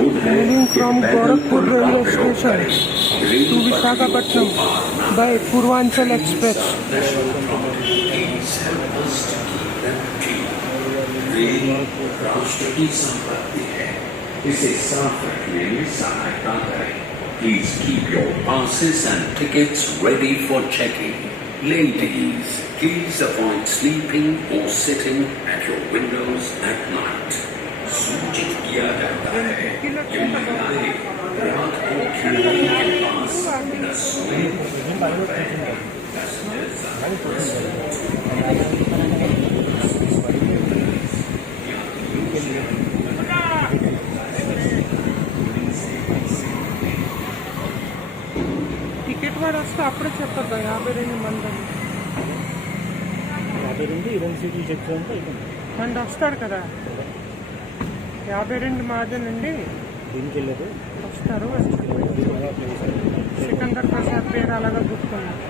Leaving from Gorakhpur Railway Station to Visakhapatnam by Purvanchal Express. Please keep your passes and tickets ready for checking. Ladies, please avoid sleeping or sitting at your windows at night. सूचित किया जाता है कि महिलाएं रात को खिड़की के पास न सोएं। టికెట్ వాడు వస్తే అప్పుడే చెప్పొద్దా 52 మంది ఇరవై సీట్లు చెప్తాంటే మంది వస్తాడు కదా 52 మాది నుండి దీనికి వెళ్ళారు వస్తారు సికందర్ ప్రసాద్ పేరు అలాగా గుర్తుకున్నారు.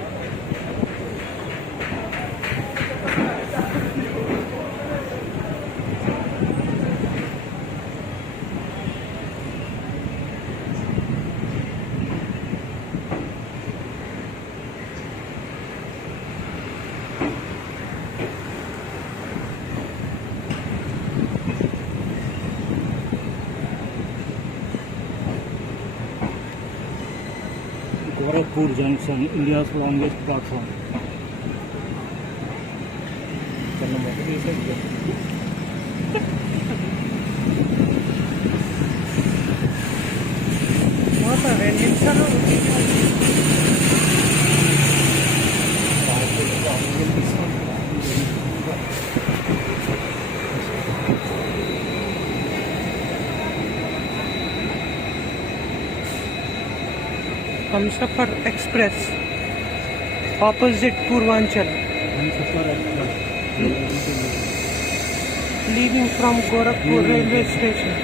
Gorakhpur Junction, India's longest platform. Purvanchal Express opposite Purvanchal, leaving from Gorakhpur Railway Station.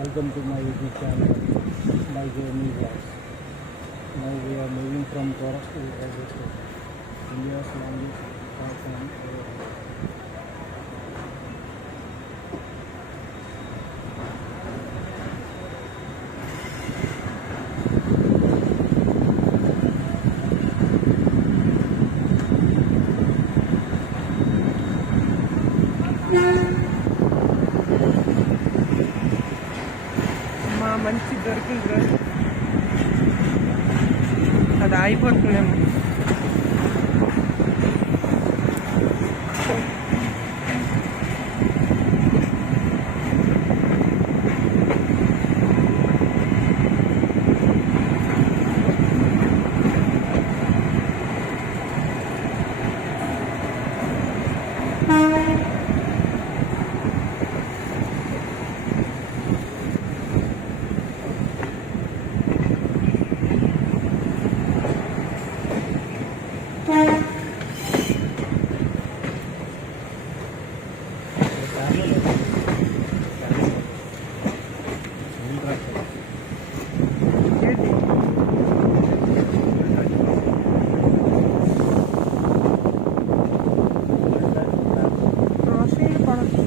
Welcome to my YouTube channel, my journey vlogs. Now we are moving from Gorakhpur Railway Station, India's longest platform. మంచి దొరికింది అది అయిపోతుందేమో. ఏంటి రాసేది పడదు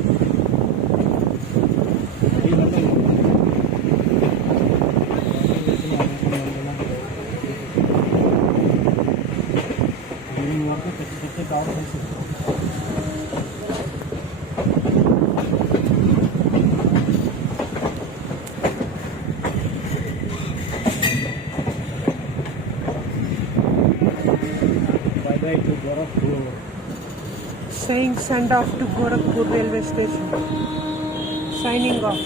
Bye-bye to Gorakhpur. saying send off to Gorakhpur Railway Station. Signing off.